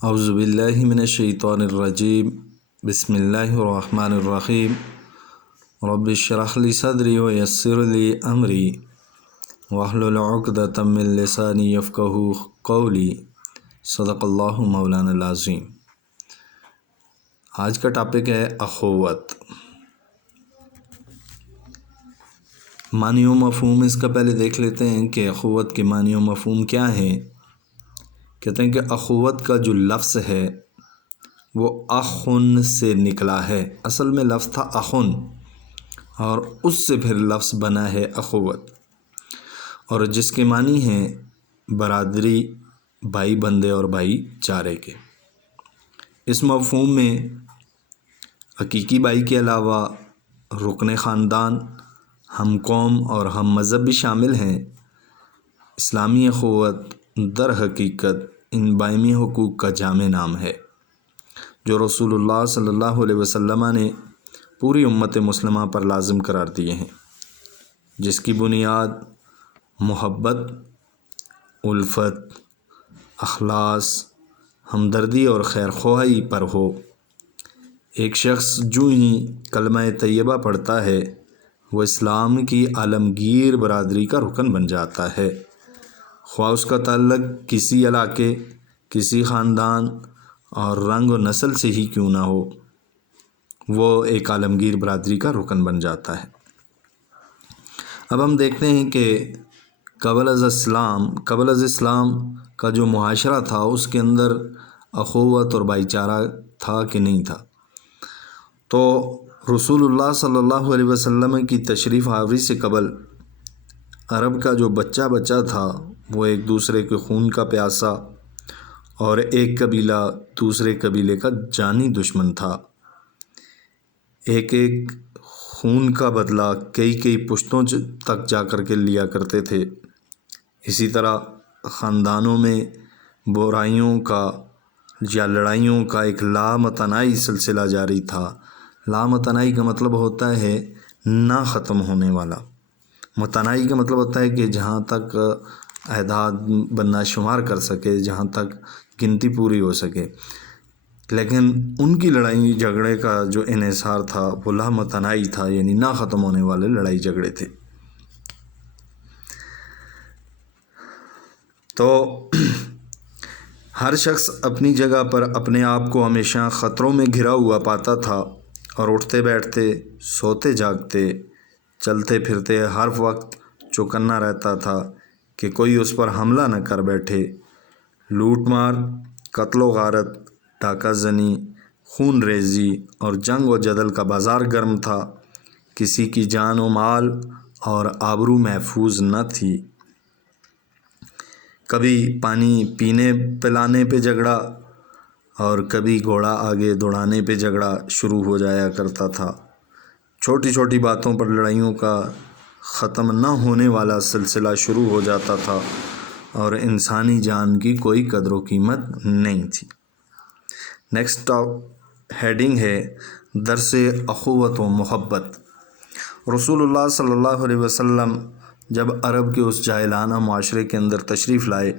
اعوذ باللہ من الشیطان الرجیم بسم اللہ الرحمن الرحیم رب اشرح لی صدری ویسر لی امری واحلل عقدۃ من لسانی یفقہوا قولی صدق اللہ مولانا العظیم۔ آج کا ٹاپک ہے اخوت۔ معنی و مفہوم اس کا پہلے دیکھ لیتے ہیں کہ اخوت کے معنی و مفہوم کیا ہیں۔ کہتے ہیں کہ اخوت کا جو لفظ ہے وہ اخن سے نکلا ہے۔ اصل میں لفظ تھا اخن اور اس سے پھر لفظ بنا ہے اخوت، اور جس کے معنی ہیں برادری، بھائی بندے اور بھائی چارے کے۔ اس مفہوم میں حقیقی بھائی کے علاوہ رکن خاندان، ہم قوم اور ہم مذہب بھی شامل ہیں۔ اسلامی اخوت در حقیقت ان باہمی حقوق کا جامع نام ہے جو رسول اللہ صلی اللہ علیہ وسلم نے پوری امت مسلمہ پر لازم قرار دیے ہیں، جس کی بنیاد محبت، الفت، اخلاص، ہمدردی اور خیر خواہی پر ہو۔ ایک شخص جو ہی کلمہ طیبہ پڑھتا ہے وہ اسلام کی عالمگیر برادری کا رکن بن جاتا ہے، خواہ اس کا تعلق کسی علاقے، کسی خاندان اور رنگ و نسل سے ہی کیوں نہ ہو، وہ ایک عالمگیر برادری کا رکن بن جاتا ہے۔ اب ہم دیکھتے ہیں کہ قبل از اسلام کا جو معاشرہ تھا اس کے اندر اخوت اور بھائی چارہ تھا کہ نہیں تھا۔ تو رسول اللہ صلی اللہ علیہ وسلم کی تشریف آوری سے قبل عرب کا جو بچہ تھا وہ ایک دوسرے کے خون کا پیاسا اور ایک قبیلہ دوسرے قبیلے کا جانی دشمن تھا۔ ایک خون کا بدلہ کئی پشتوں تک جا کر کے لیا کرتے تھے۔ اسی طرح خاندانوں میں برائیوں کا یا لڑائیوں کا ایک لامتناہی سلسلہ جاری تھا۔ لامتناہی کا مطلب ہوتا ہے نہ ختم ہونے والا، متناہی کا مطلب ہوتا ہے کہ جہاں تک اعداد بننا شمار کر سکے، جہاں تک گنتی پوری ہو سکے، لیکن ان کی لڑائی جھگڑے کا جو انحصار تھا وہ لامتناہی تھا، یعنی نہ ختم ہونے والے لڑائی جھگڑے تھے۔ تو ہر شخص اپنی جگہ پر اپنے آپ کو ہمیشہ خطروں میں گھرا ہوا پاتا تھا اور اٹھتے بیٹھتے، سوتے جاگتے، چلتے پھرتے ہر وقت چوکنا رہتا تھا کہ کوئی اس پر حملہ نہ کر بیٹھے۔ لوٹ مار، قتل و غارت، ڈاکہ زنی، خون ریزی اور جنگ و جدل کا بازار گرم تھا۔ کسی کی جان و مال اور آبرو محفوظ نہ تھی۔ کبھی پانی پینے پلانے پہ جھگڑا اور کبھی گھوڑا آگے دوڑانے پہ جھگڑا شروع ہو جایا کرتا تھا۔ چھوٹی چھوٹی باتوں پر لڑائیوں کا ختم نہ ہونے والا سلسلہ شروع ہو جاتا تھا اور انسانی جان کی کوئی قدر و قیمت نہیں تھی۔ نیکسٹ ہیڈنگ ہے درس اخوت و محبت۔ رسول اللہ صلی اللہ علیہ وسلم جب عرب کے اس جاہلانہ معاشرے کے اندر تشریف لائے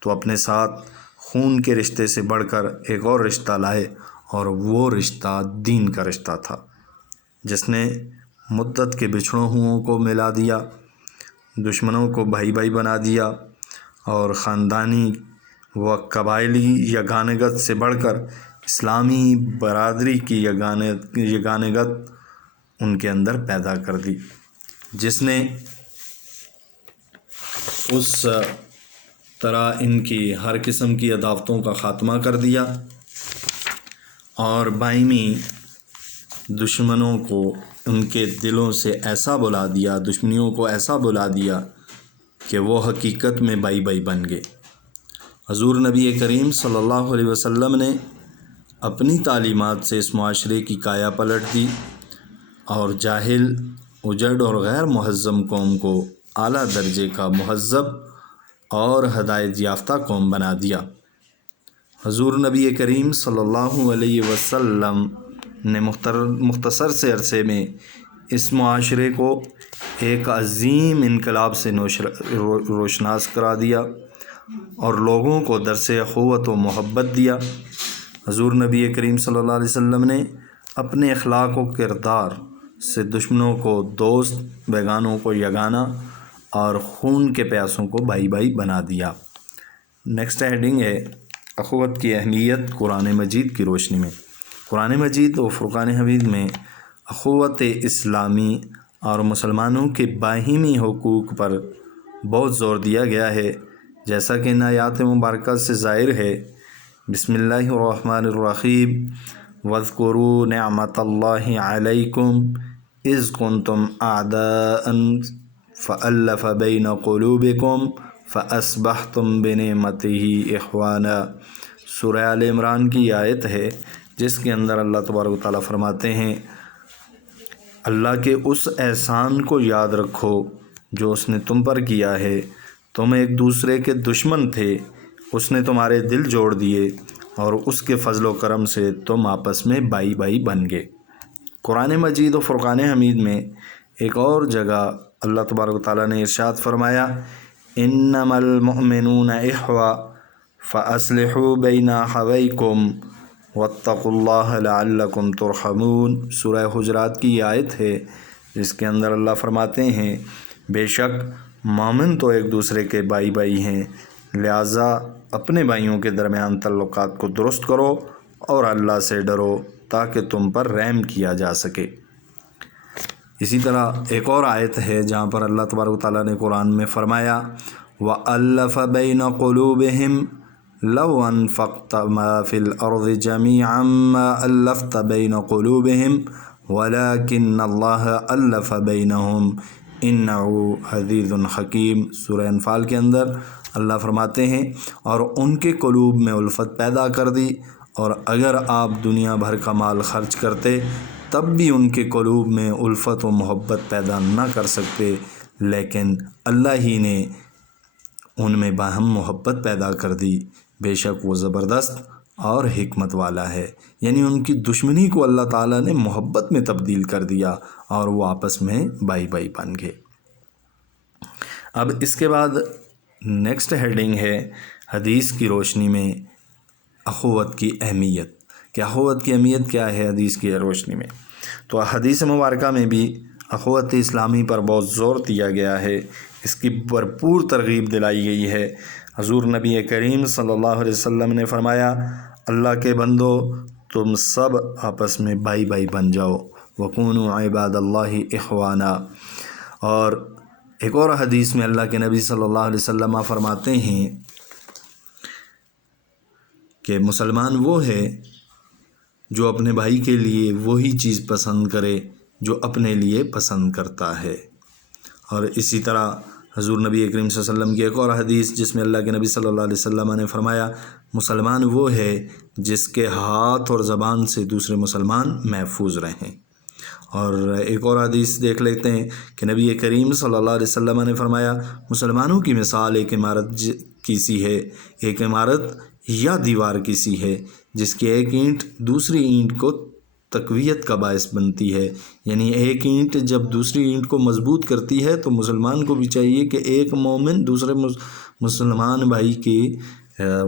تو اپنے ساتھ خون کے رشتے سے بڑھ کر ایک اور رشتہ لائے، اور وہ رشتہ دین کا رشتہ تھا، جس نے مدت کے بچھڑوں ہوں کو ملا دیا، دشمنوں کو بھائی بھائی بنا دیا، اور خاندانی و قبائلی یگانگت سے بڑھ کر اسلامی برادری کی یگانگت ان کے اندر پیدا کر دی، جس نے اس طرح ان کی ہر قسم کی عداوتوں کا خاتمہ کر دیا اور باہمی دشمنوں کو ان کے دلوں سے ایسا بلا دیا، دشمنیوں کو ایسا بلا دیا کہ وہ حقیقت میں بھائی بھائی بن گئے۔ حضور نبی کریم صلی اللہ علیہ وسلم نے اپنی تعلیمات سے اس معاشرے کی کایا پلٹ دی اور جاہل، اجڑ اور غیر مہذب قوم کو اعلیٰ درجے کا مہذب اور ہدایت یافتہ قوم بنا دیا۔ حضور نبی کریم صلی اللہ علیہ وسلم نے مختصر سے عرصے میں اس معاشرے کو ایک عظیم انقلاب سے روشناس کرا دیا اور لوگوں کو درس اخوت و محبت دیا۔ حضور نبی کریم صلی اللہ علیہ وسلم نے اپنے اخلاق و کردار سے دشمنوں کو دوست، بیگانوں کو یگانہ اور خون کے پیاسوں کو بھائی بھائی بنا دیا۔ نیکسٹ ہیڈنگ ہے اخوت کی اہمیت قرآن مجید کی روشنی میں۔ قرآن مجید و فرقان حمید میں اخوت اسلامی اور مسلمانوں کے باہمی حقوق پر بہت زور دیا گیا ہے، جیسا کہ ان آیات مبارکہ سے ظاہر ہے۔ بسم اللہ الرحمن الرحیم وَاذْكُرُوا نِعْمَةَ اللَّهِ عَلَيْكُمْ إِذْ كُنْتُمْ أَعْدَاءً فَأَلَّفَ بَيْنَ قُلُوبِكُمْ فَأَصْبَحْتُمْ بِنِعْمَتِهِ إِخْوَانًا۔ سورہ آل عمران کی آیت ہے جس کے اندر اللہ تبارک و تعالیٰ فرماتے ہیں، اللہ کے اس احسان کو یاد رکھو جو اس نے تم پر کیا ہے، تم ایک دوسرے کے دشمن تھے، اس نے تمہارے دل جوڑ دیے اور اس کے فضل و کرم سے تم آپس میں بھائی بھائی بن گئے۔ قرآن مجید و فرقان حمید میں ایک اور جگہ اللہ تبارک و تعالیٰ نے ارشاد فرمایا، انما المؤمنون اخوہ فاصلحوا بین اخویکم واتقوا اللہ لعلکم ترحمون۔ سورہ حجرات کی آیت ہے جس کے اندر اللہ فرماتے ہیں، بے شک مومن تو ایک دوسرے کے بھائی بھائی ہیں، لہٰذا اپنے بھائیوں کے درمیان تعلقات کو درست کرو اور اللہ سے ڈرو تاکہ تم پر رحم کیا جا سکے۔ اسی طرح ایک اور آیت ہے جہاں پر اللہ تبارک و تعالیٰ نے قرآن میں فرمایا، وَأَلَّفَ بَيْنَ قُلُوبِهِمْ لَوْ أَنفَقْتَ مَا فِي الْأَرْضِ جَمِيعًا مَا أَلَّفْتَ بَيْنَ قُلُوبِهِمْ وَلَكِنَّ اللَّهَ أَلَّفَ بَيْنَهُمْ إِنَّهُ عَزِيزٌ حَكِيمٌ۔ سورہ انفال کے اندر اللہ فرماتے ہیں، اور ان کے قلوب میں الفت پیدا کر دی، اور اگر آپ دنیا بھر کا مال خرچ کرتے تب بھی ان کے قلوب میں الفت و محبت پیدا نہ کر سکتے، لیکن اللہ ہی نے ان میں باہم محبت پیدا کر دی، بے شک وہ زبردست اور حکمت والا ہے۔ یعنی ان کی دشمنی کو اللہ تعالیٰ نے محبت میں تبدیل کر دیا اور وہ آپس میں بھائی بھائی بن گئے۔ اب اس کے بعد نیکسٹ ہیڈنگ ہے حدیث کی روشنی میں اخوت کی اہمیت، کہ اخوت کی اہمیت کیا ہے حدیث کی روشنی میں۔ تو حدیث مبارکہ میں بھی اخوت اسلامی پر بہت زور دیا گیا ہے، اس کی بھرپور ترغیب دلائی گئی ہے۔ حضور نبی کریم صلی اللہ علیہ وسلم نے فرمایا، اللہ کے بندو تم سب آپس میں بھائی بھائی بن جاؤ، وَكُونُوا عِبَادَ اللَّهِ إِخْوَانًا۔ اور ایک اور حدیث میں اللہ کے نبی صلی اللہ علیہ وسلم فرماتے ہیں کہ مسلمان وہ ہے جو اپنے بھائی کے لیے وہی چیز پسند کرے جو اپنے لیے پسند کرتا ہے۔ اور اسی طرح حضور نبی کریم صلی اللہ علیہ وسلم کی ایک اور حدیث جس میں اللہ کے نبی صلی اللہ علیہ وسلم نے فرمایا، مسلمان وہ ہے جس کے ہاتھ اور زبان سے دوسرے مسلمان محفوظ رہیں۔ اور ایک اور حدیث دیکھ لیتے ہیں کہ نبی کریم صلی اللہ علیہ وسلم نے فرمایا، مسلمانوں کی مثال ایک عمارت کی سی ہے، ایک عمارت یا دیوار کی سی ہے جس کی ایک اینٹ دوسری اینٹ کو تقویت کا باعث بنتی ہے۔ یعنی ایک اینٹ جب دوسری اینٹ کو مضبوط کرتی ہے تو مسلمان کو بھی چاہیے کہ ایک مومن دوسرے مسلمان بھائی کی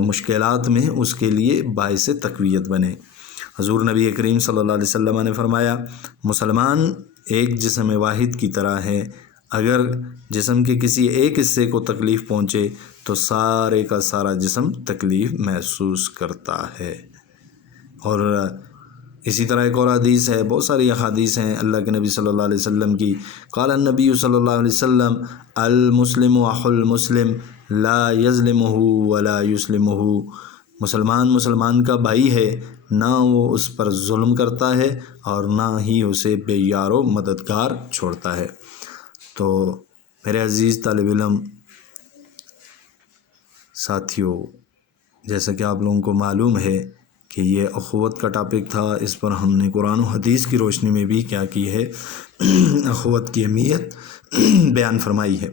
مشکلات میں اس کے لیے باعث تقویت بنے۔ حضور نبی کریم صلی اللہ علیہ وسلم نے فرمایا، مسلمان ایک جسم واحد کی طرح ہے، اگر جسم کے کسی ایک حصے کو تکلیف پہنچے تو سارے کا سارا جسم تکلیف محسوس کرتا ہے۔ اور اسی طرح ایک اور حدیث ہے، بہت ساری احادیث ہیں اللہ کے نبی صلی اللہ علیہ وسلم کی، قال النبی صلی اللہ علیہ وسلم المسلم اخو المسلم لا یظلمہ ولا یسلمہ۔ مسلمان کا بھائی ہے، نہ وہ اس پر ظلم کرتا ہے اور نہ ہی اسے بے یار و مددگار چھوڑتا ہے۔ تو میرے عزیز طالب علم ساتھیوں، جیسا کہ آپ لوگوں کو معلوم ہے کہ یہ اخوت کا ٹاپک تھا، اس پر ہم نے قرآن و حدیث کی روشنی میں بھی کیا کی ہے، اخوت کی اہمیت بیان فرمائی ہے۔